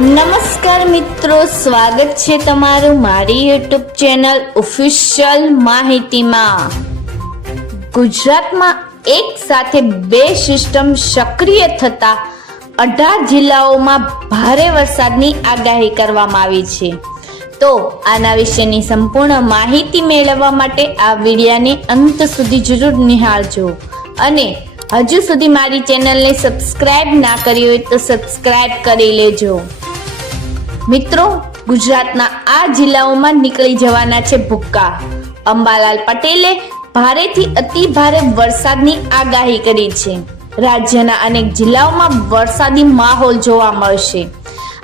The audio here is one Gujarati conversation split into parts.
નમસ્કાર મિત્રો, સ્વાગત છે તમારું મારી યુટ્યુબ ચેનલ ઓફિશિયલ માહિતીમાં. ગુજરાતમાં એક સાથે બે સિસ્ટમ સક્રિય થતા અઢાર જિલ્લાઓમાં ભારે વરસાદની આગાહી કરવામાં આવી છે. તો આના વિશેની સંપૂર્ણ માહિતી મેળવવા માટે આ વિડીયાને અંત સુધી જરૂર નિહાળજો. અને હજુ સુધી મારી ચેનલને સબસ્ક્રાઇબ ના કરી હોય તો સબસ્ક્રાઇબ કરી લેજો. મિત્રો, ગુજરાતના આ જિલ્લાઓમાં નીકળી જવાના છે ભૂક્કા. અંબાલાલ પટેલે ભારેથી અતિ ભારે વરસાદની આગાહી કરી છે. રાજ્યના અનેક જિલ્લાઓમાં વરસાદી માહોલ જોવા મળશે.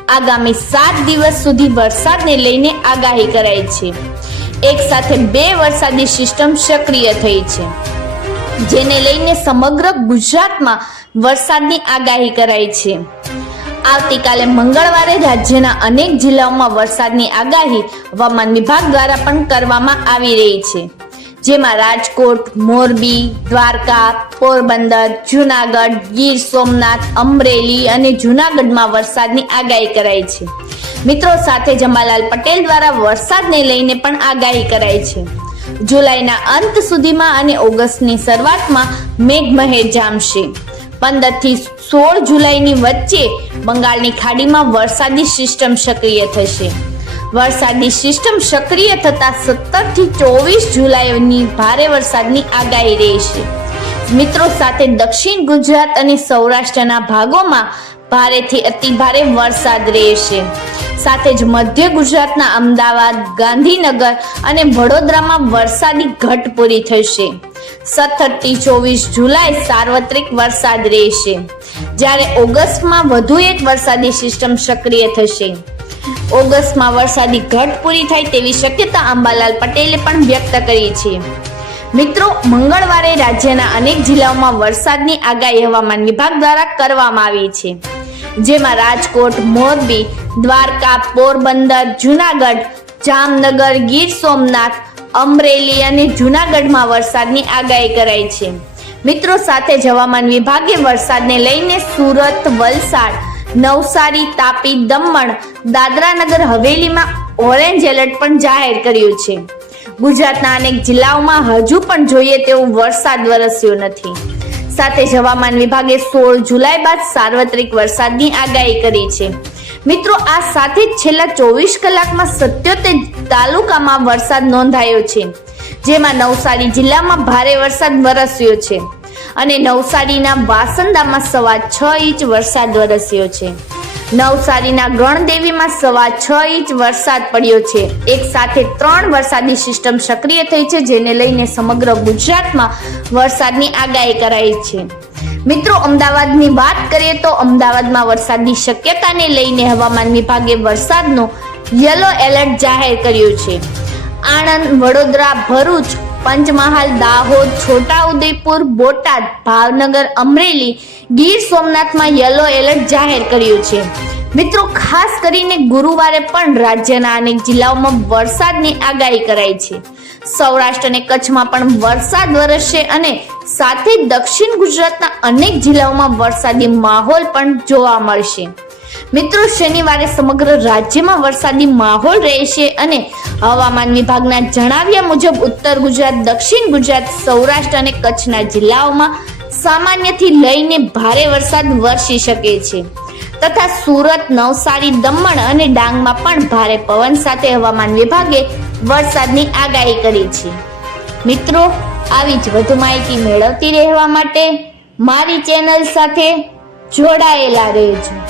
આગામી સાત દિવસ સુધી વરસાદને લઈને આગાહી કરાઈ છે. એક સાથે બે વરસાદી સિસ્ટમ સક્રિય થઈ છે. જેને લઈને સમગ્ર ગુજરાતમાં વરસાદની આગાહી કરાઈ છે. આવતીકાલે મંગળવારે રાજ્યના અનેક જિલ્લાઓમાં વરસાદની આગાહી હવામાન વિભાગ દ્વારા પણ કરવામાં આવી રહી છે. જેમાં રાજકોટ, મોરબી, દ્વારકા, પોરબંદર, જુનાગઢ, ગીર સોમનાથ, અમરેલી અને જુનાગઢમાં વરસાદની આગાહી કરાઈ છે. મિત્રો, સાથે જમાલાલ પટેલ દ્વારા વરસાદને લઈને પણ આગાહી કરાઈ છે. જુલાઈના અંત સુધીમાં અને ઓગસ્ટની શરૂઆતમાં મેઘમહેર જામશે. પંદરથી સોળ જુલાઈની વચ્ચે બંગાળની ખાડીમાં વરસાદી સિસ્ટમ સક્રિય થશે. વરસાદી સિસ્ટમ સક્રિય થતા સત્તરથી ચોવીસ જુલાઈની ભારે વરસાદની આગાહી રહેશે. મિત્રો સાથે દક્ષિણ ગુજરાત અને સૌરાષ્ટ્રના ભાગોમાં ભારેથી અતિ ભારે વરસાદ રહેશે. સાથે જ મધ્ય ગુજરાતના અમદાવાદ, ગાંધીનગર અને વડોદરામાં વરસાદી ઘટ પૂરી થશે. સત્તર ચોવીસ જુલાઈ સાર્વત્રિક વરસાદ રહેશે. જ્યારે ઓગસ્ટમાં વધુ એક વરસાદી સિસ્ટમ સક્રિય થશે. ઓગસ્ટમાં વરસાદી ઘટ પૂરી થાય તેવી શક્યતા અંબાલાલ પટેલે પણ વ્યક્ત કરી છે. મિત્રો, મંગળવારે રાજ્યના અનેક જિલ્લાઓમાં વરસાદની આગાહી હવામાન વિભાગ દ્વારા કરવામાં આવી છે. જેમાં રાજકોટ, મોરબી, દ્વારકા, પોરબંદર, જુનાગઢ, જામનગર, ગીર સોમનાથ, અમરેલી અને જુનાગઢમાં વરસાદની આગાહી કરાઈ છે. મિત્રો, સાથે હવામાન વિભાગે વરસાદને લઈને સુરત, વલસાડ, નવસારી, તાપી, દમણ, દાદરાનગર, હવેલીમાં ઓરેન્જ એલર્ટ પણ જાહેર કર્યું છે. ગુજરાતના અનેક જિલ્લાઓમાં હજુ પણ જોઈએ તેવો વરસાદ વરસ્યો નથી. સાથે જ હવામાન વિભાગે સોળ જુલાઈ બાદ સાર્વત્રિક વરસાદની આગાહી કરી છે. મિત્રો, આ સાથે જ છેલ્લા ચોવીસ કલાકમાં સત્યોતેર તાલુકામાં વરસાદ નોંધાયો છે, જેમાં નવસારી જિલ્લામાં ભારે વરસાદ વરસ્યો છે અને નવસારીના વાસંદામાં સવા છ ઇંચ વરસાદ વરસ્યો છે. નવસારીના ગણદેવીમાં સવા છ ઇંચ વરસાદ પડ્યો છે. એક સાથે ત્રણ વરસાદી સિસ્ટમ સક્રિય થઈ છે, જેને લઈને સમગ્ર ગુજરાતમાં વરસાદની આગાહી કરાઈ છે. મિત્રો, અમદાવાદની વાત કરીએ તો અમદાવાદમાં વરસાદની શક્યતાને લઈને હવામાન વિભાગે વરસાદનો યલો એલર્ટ જાહેર કર્યું છે. આણંદ, વડોદરા, ભરૂચ પંચમહાલ, દાહોદ, છોટાઉદેપુર, બોટાદ, ભાવનગર, અમરેલી, ગીર સોમનાથમાં યલો એલર્ટ જાહેર કર્યું છે. મિત્રો, ખાસ કરીને ગુરુવારે પણ રાજ્યના અનેક જિલ્લાઓમાં વરસાદની આગાહી કરાઈ છે. સૌરાષ્ટ્ર અને કચ્છમાં પણ વરસાદ વરસશે અને સાથે દક્ષિણ ગુજરાતના અનેક જિલ્લાઓમાં વરસાદી માહોલ પણ જોવા મળશે. મિત્રો, શનિવારે સમગ્ર રાજ્યમાં વરસાદી માહોલ રહેશે અને હવામાન વિભાગના જણાવ્યા મુજબ ઉત્તર ગુજરાત, દક્ષિણ ગુજરાત, સૌરાષ્ટ્ર અને કચ્છના જિલ્લાઓમાં સામાન્યથી લઈને ભારે વરસાદ વરસી શકે છે. તથા સુરત, નવસારી, દમણ અને ડાંગમાં પણ ભારે પવન સાથે હવામાન વિભાગે વરસાદની આગાહી કરી છે. મિત્રો, આવી જ વધુ માહિતી મેળવતી રહેવા માટે મારી ચેનલ સાથે જોડાયેલા રહેજો.